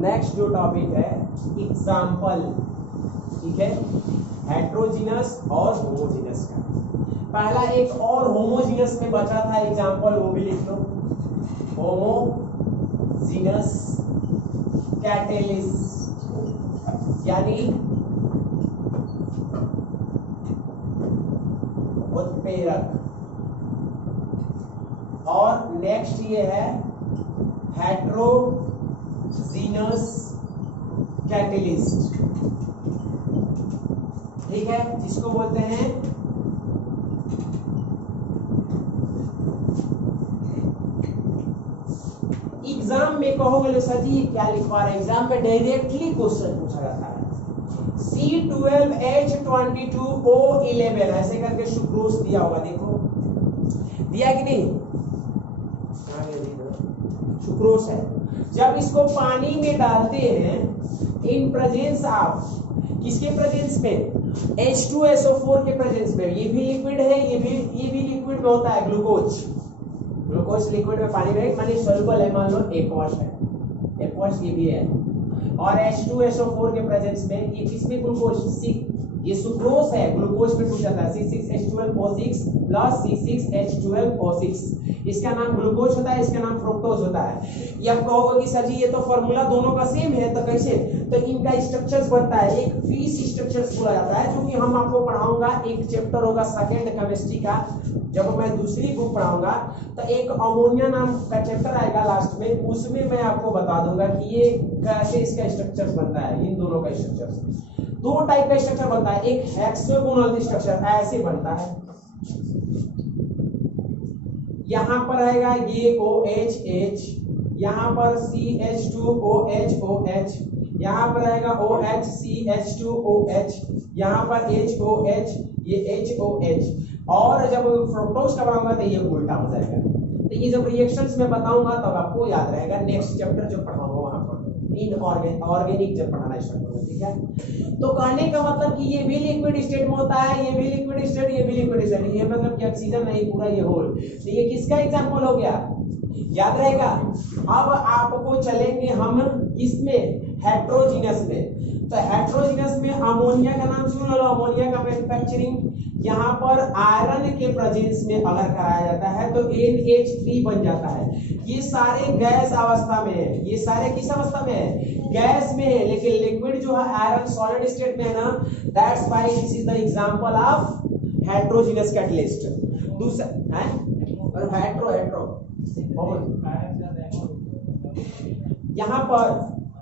Next जो topic है example, ठीक है, हेट्रोजीनस और होमोजीनस का। पहला एक और होमोजीनस में बचा था एग्जाम्पल, वो भी लिख लो, होमोजीनस कैटलिस्ट यानी उत्प्रेरक, और नेक्स्ट ये है हेट्रोजीनस कैटलिस्ट, ठीक है, जिसको बोलते हैं एग्जाम में कहोगे सर जी क्या लिखवा रहे, एग्जाम में डायरेक्टली क्वेश्चन पूछा जाता है C12H22O11 ऐसे करके सुक्रोज दिया होगा, देखो दिया कि नहीं, सुक्रोज है। जब इसको पानी में डालते हैं इन प्रेजेंस ऑफ, किसके प्रेजेंस में, H2SO4 के प्रेजेंस में, ये भी लिक्विड है, ये भी लिक्विड में होता है, ग्लूकोज लिक्विड में पानी में माने सॉल्युबल है, मान लो एक्वस है, एक्वस ये भी है, और H2SO4 के प्रेजेंस में ये किसमें, ग्लूकोज, ये सुक्रोज है, ग्लूकोज में टूट जाता है, C6H12O6 प्लस C6H12O6, इसका नाम ग्लूकोज होता है, इसका नाम फ्रुक्टोज होता है। ये आप कहोगे कि सर जी ये तो फॉर्मूला दोनों का सेम है, तो कैसे, तो इनका स्ट्रक्चर्स बनता है, एक फीस स्ट्रक्चर्स बोला जाता है, जो कि हम आपको पढ़ाऊंगा, एक चैप्टर होगा सेकंड केमिस्ट्री का, जब मैं दूसरी बुक पढ़ाऊंगा तो एक अमोनिया नाम का चैप्टर आएगा लास्ट में, उसमें मैं आपको बता दूंगा कि ये कैसे इसका स्ट्रक्चर्स बनता है, इन दोनों का स्ट्रक्चर्स। दो टाइप का स्ट्रक्चर बनता है, एक हेक्सागोनल स्ट्रक्चर ऐसे बनता है, यहां पर आएगा ये OHH, यहां पर CH2OH, यहां पर आएगा OHCH2OH, यहां पर HOH, ये HOH, और जब फ्रुक्टोज का बनाऊंगा तो ये उल्टा हो जाएगा। तो ये जब रिएक्शंस में बताऊंगा तब आपको याद रहेगा, नेक्स्ट चैप्टर जो पढ़ाऊंगा वहां पर ऑर्गेनिक जब पढ़ाना स्टार्ट करूंगा, ठीक है। तो कहने का मतलब कि ये भी लिक्विड स्टेट में होता है, ये भी लिक्विड स्टेट, ये भी लिक्विड स्टेट, ये मतलब कि ऑक्सीजन नहीं पूरा ये होल, तो ये किसका एग्जांपल हो गया, याद रहेगा। अब आपको चलेंगे हम इसमें हेट्रोजीनस में, तो हेट्रोजीनस में अमोनिया का नाम सुन लो, अमोनिया का मैन्युफैक्चरिंग यहाँ पर आयरन के प्रेजेंस में अगर कराया जाता है तो NH3 बन जाता है। ये सारे गैस अवस्था में है, ये सारे किस अवस्था में है, गैस में है, लेकिन लिक्विड जो है आयरन सॉलिड स्टेट में है ना, that's why this is the example of heterogeneous catalyst. दूसरा है और हेट्रो यहाँ पर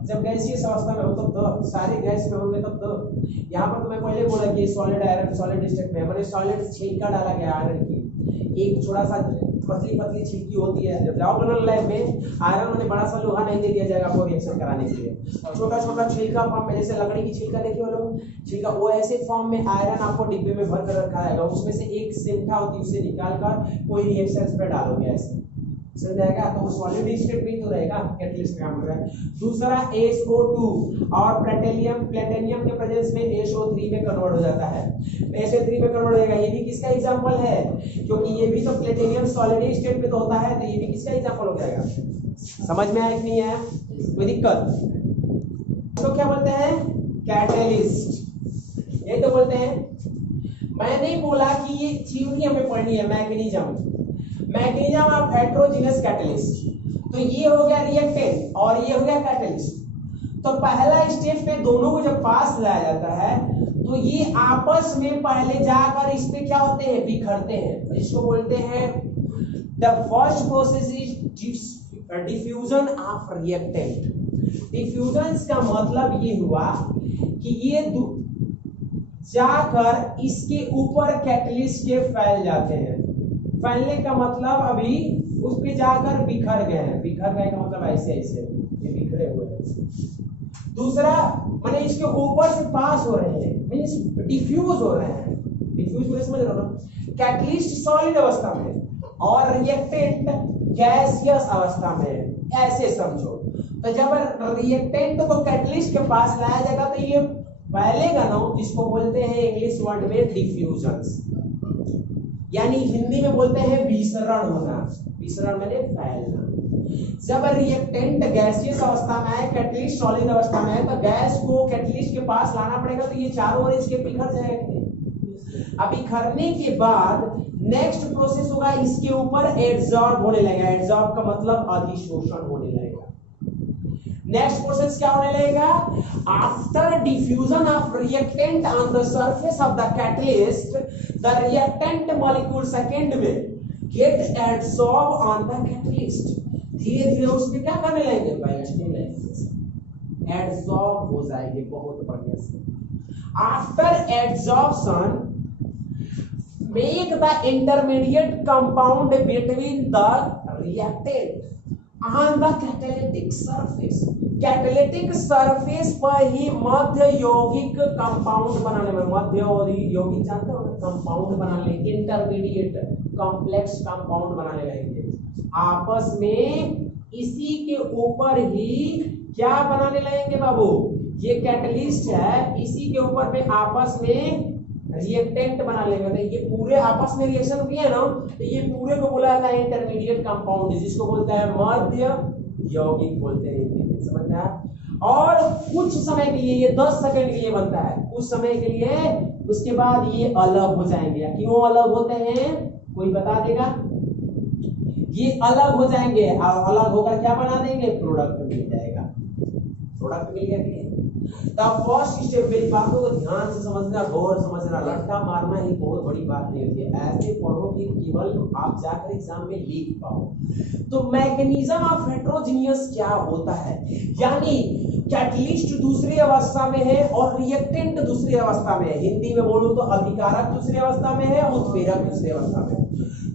जब गैसीय अवस्था में हो तब तो सारे गैस में होंगे तब तो, यहाँ पर तो मैं पहले बोला कि सॉलिड आयरन सॉलिड स्टेट में, मैंने सॉलिड छिलका डाला गया आयरन की, एक छोटा सा पतली छिलकी होती है, जब जाओगे ना लैब में आयरन में बड़ा सा लोहा नहीं दे दिया जाएगा आपको रिएक्शन कराने के लिए, छोटा छिलका फॉर्म में, जैसे लकड़ी की छिलका देखिए वो लोग छिलका, वो ऐसे फॉर्म में आयरन आपको डिब्बे में भर कर रखा रहेगा, उसमें से एक सिंठा होती है, उसे निकाल कर कोई रिएक्शन पे डालोगे ऐसे समझ जाएगा, तो वो सॉलिड स्टेट में तो रहेगा, कैटलिस्ट काम कर रहा है। दूसरा SO2 और प्लेटिनियम के प्रेजेंस में SO3 में कन्वर्ट हो जाता है, SO3 में कन्वर्ट हो जाएगा, ये भी किसका एग्जांपल है, क्योंकि ये भी तो प्लेटिनियम सॉलिड स्टेट में तो होता है, तो ये भी किसका एग्जांपल हो जाएगा। समझ में आया कि नहीं आया, कोई दिक्कत, तो क्या बोलते हैं, कैटलिस्ट, यही तो बोलते हैं। मैं नहीं बोला कि ये थ्योरी हमें पढ़नी है, मैकेनिज्म ऑफ हेट्रोजीनस कैटलिस्ट, तो ये हो गया रिएक्टेंट और ये हो गया कैटलिस्ट। तो पहला स्टेप पे दोनों को जब पास लाया जाता है तो ये आपस में पहले जाकर इस पे क्या होते हैं, बिखरते हैं, इसको बोलते हैं the first process is diffusion of reactant. Diffusion का मतलब ये हुआ कि ये जाकर इसके ऊपर कैटलिस्ट के फैल जाते हैं, फैलने का मतलब अभी उस पे जाकर बिखर गए हैं, बिखर गए का मतलब ऐसे ऐसे ये बिखरे हुए हैं। दूसरा माने इसके ऊपर से पास हो रहे हैं, मींस डिफ्यूज हो रहे हैं, डिफ्यूज में समझ रहे हो ना, कैटलिस्ट सॉलिड अवस्था में और रिएक्टेंट गैसियस अवस्था में, ऐसे समझो। तो जब रिएक्टेंट को कैटलिस्ट के पास लाया जाएगा तो ये फैलेगा ना, जिसको बोलते हैं इंग्लिश वर्ड में डिफ्यूजन। यानी हिंदी में बोलते हैं विसरण होना। विसरण मैंने फैलना। जब रिएक्टेंट गैसियस अवस्था में है, कैटलिस्ट सॉलिड अवस्था में है, तो गैस को कैटलिस्ट के पास लाना पड़ेगा, तो ये चारों ओर इसके बिखर जाएंगे। अब बिखरने के बाद नेक्स्ट प्रोसेस होगा, इसके ऊपर एड्सॉर्ब होने लगेगा। एड्सॉर्ब का मतलब अधिशोषण होने लगेगा। नेक्स्ट प्रोसेस क्या होने लगेगा? After diffusion of reactant on the surface of the catalyst, the reactant molecule second में get adsorb on the catalyst. धीरे धीरे उसमें क्या करने लगेंगे? बैठने लगेंगे, एड्सॉर्ब हो जाएंगे बहुत बढ़िया से। After adsorption make the intermediate compound between the reactant on the catalytic surface। Catalytic surface पर ही मध्य यौगिक कंपाउंड बनाने में, मध्य और यौगिक जानते हो ना, कंपाउंड बनाने, इंटरमीडिएट कॉम्प्लेक्स कंपाउंड बनाने लगेंगे आपस में। इसी के ऊपर ही क्या बनाने लगेंगे बाबू? ये कैटलिस्ट है, इसी के ऊपर में आपस में रिएक्टेंट बना लेंगे। तो ये पूरे आपस में रिएक्शन किए ना, तो ये पूरे को बोला जाता है इंटरमीडिएट कंपाउंड, जिसको बोलते हैं मध्य यौगिक बोलते हैं हिंदी में, समझ में आया? और कुछ समय के लिए, ये 10 सेकंड के लिए बनता है, कुछ समय के लिए, उसके बाद ये अलग हो जाएंगे। क्यों अलग होते हैं कोई बता देगा? ये अलग हो जाएंगे और अलग होकर क्या बना देंगे? प्रोडक्ट मिल जाएगा। प्रोडक्ट मिल गया। तब फर्स्ट स्टेप, मेरी बातों को ध्यान से समझना, गौर समझना, लट्ठा मारना ही बहुत बड़ी बात नहीं होती है। ऐसे पढ़ो कि केवल आप जाकर एग्जाम में लिख पाओ। तो मैकेनिज्म ऑफ हेटेरोजीनियस क्या होता है? यानी कैटलिस्ट दूसरी अवस्था में है और रिएक्टेंट दूसरी अवस्था में है। हिंदी में बोलूं तो अभिकारक दूसरी अवस्था में है, उत्प्रेरक दूसरी अवस्था में है।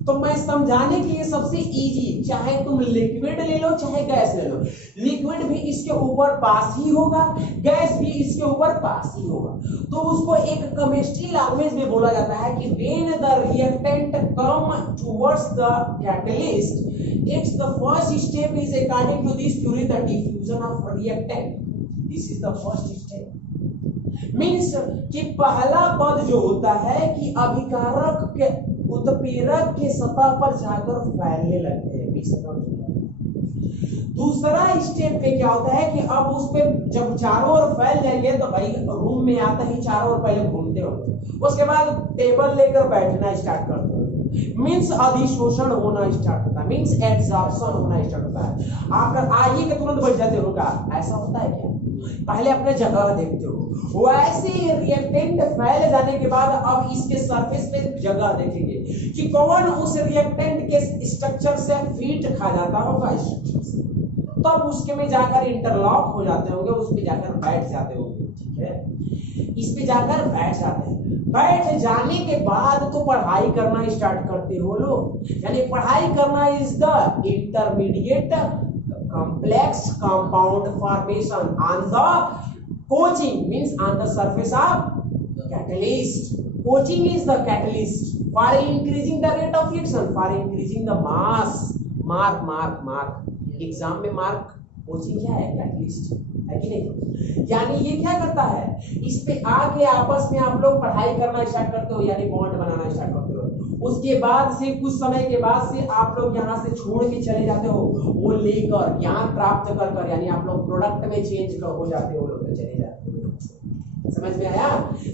तो मैं समझाने के लिए सबसे इजी, चाहे तुम लिक्विड ले लो चाहे गैस ले लो, लिक्विड भी इसके ऊपर पास ही होगा, गैस भी इसके ऊपर पास ही होगा। तो उसको एक केमिस्ट्री लैंग्वेज में बोला जाता है कि when the reactant come towards the catalyst, it's the first step is according to this theory the diffusion of reactant. This is the first step. Means कि पहला पद जो होता है कि अभिकारक के उत्प्रेरक के सतह पर जाकर फैलने लगते हैं। दूसरा स्टेप पे क्या होता है कि अब उस पे जब चारों ओर फैल जाएंगे तो भाई रूम में आते ही चारों ओर पहले घूमते हो, उसके बाद टेबल लेकर बैठना स्टार्ट करते हो, मींस अधिशोषण होना स्टार्ट होता है, मींस एब्जॉर्प्शन होना स्टार्ट होता है। आकर आइए के तुरंत बैठ जाते हो का, ऐसा होता है क्या? पहले अपने जगह देखते हो, वैसे रिएक्टेंट फैल जाने के बाद अब इसके सरफेस पे जगह देखेंगे कि कौन उस रिएक्टेंट के स्ट्रक्चर से फिट खा जाता होगा स्ट्रक्चर से, तब उसके में जाकर इंटरलॉक हो जाते होंगे, उस पे जाकर बैठ जाते होंगे। ठीक है, इस पे जाकर बैठ जाते हैं। बैठ जाने के बाद तो पढ़ाई करना स्टार्ट करते हो लोग, यानी पढ़ाई करना is the intermediate complex compound formation on the coaching, means on the surface of catalyst. Coaching is the catalyst for increasing the rate of reaction, for increasing the mass. mark exam में mark coaching क्या है? Catalyst है कि नहीं? यानी ये क्या करता है, इस पे आके आपस में आप लोग पढ़ाई करना स्टार्ट करते हो, यानी बॉन्ड बनाना स्टार्ट करते हो। उसके बाद से कुछ समय के बाद से आप लोग यहाँ से छोड़ के चले जाते हो, वो लेकर ज्ञान प्राप्त कर यानी आप लोग प्रोडक्ट में चेंज कर हो जाते हो, लोग चले जाते हो। समझ में आया?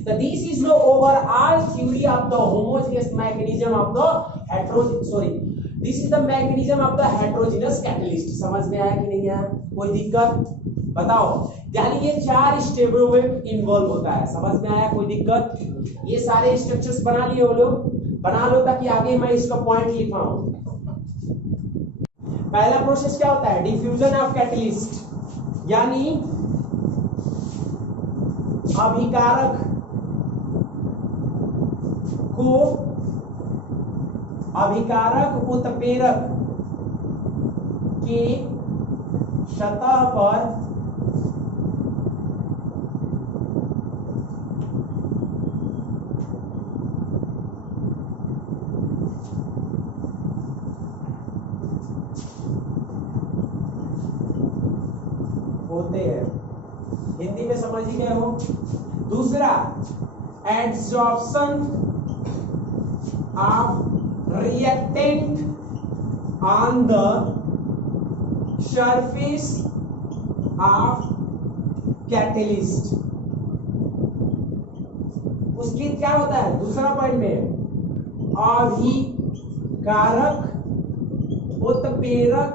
तो this is the overall theory of the homogeneous mechanism of the this is the mechanism of the heterogeneous catalyst. समझ में आया कि नहीं आया? कोई दिक्कत बताओ? यानी ये 4 स्टेपों में इन्वॉल्व होता है। समझ में आया? कोई दिक्कत? ये सारे स्ट्रक्चर्स बना लिए हो लोग, बना लो ताकि आगे मैं इसका पॉइंट लिख पाऊं। पहला प्रोसेस क्या होता है? डिफ्यूजन ऑफ कैटलिस्ट, यानी अभिकारक उत्प्रेरक के सतह पर होते हैं। हिंदी में समझ ही गए हो। दूसरा, adsorption of reactant on the surface of catalyst। उसकी क्या होता है दूसरा पॉइंट में, अभिकारक उत्प्रेरक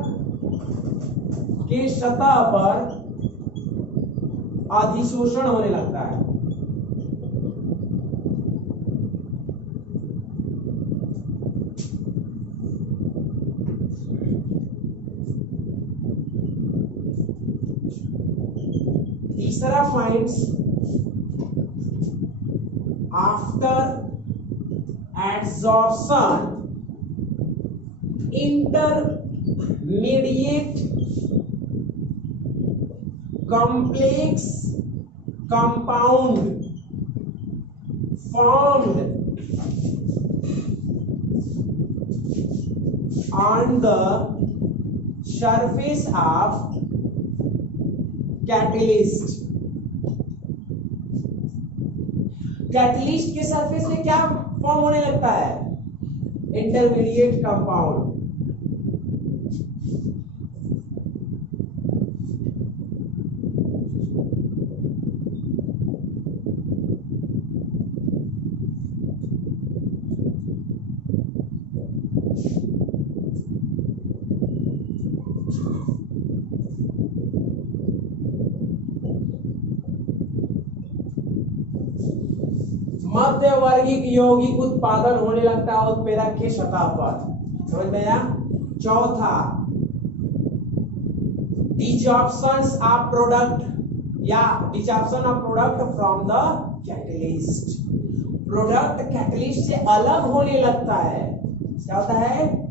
के सतह पर अधिशोषण होने लगता है। तीसरा point, after adsorption intermediate complex compound formed on the surface of catalyst। Catalyst के सरफेस में क्या फॉर्म होने लगता है, इंटरमीडिएट कंपाउंड। मध्यवर्गीय यौगिक उत्पादन होने लगता है उत्प्रेरक की सतह पर। समझ में आया। चौथा, डिजॉर्प्शन ऑफ प्रोडक्ट या desorption of product from the catalyst. Product catalyst से अलग होने लगता है, क्या होता है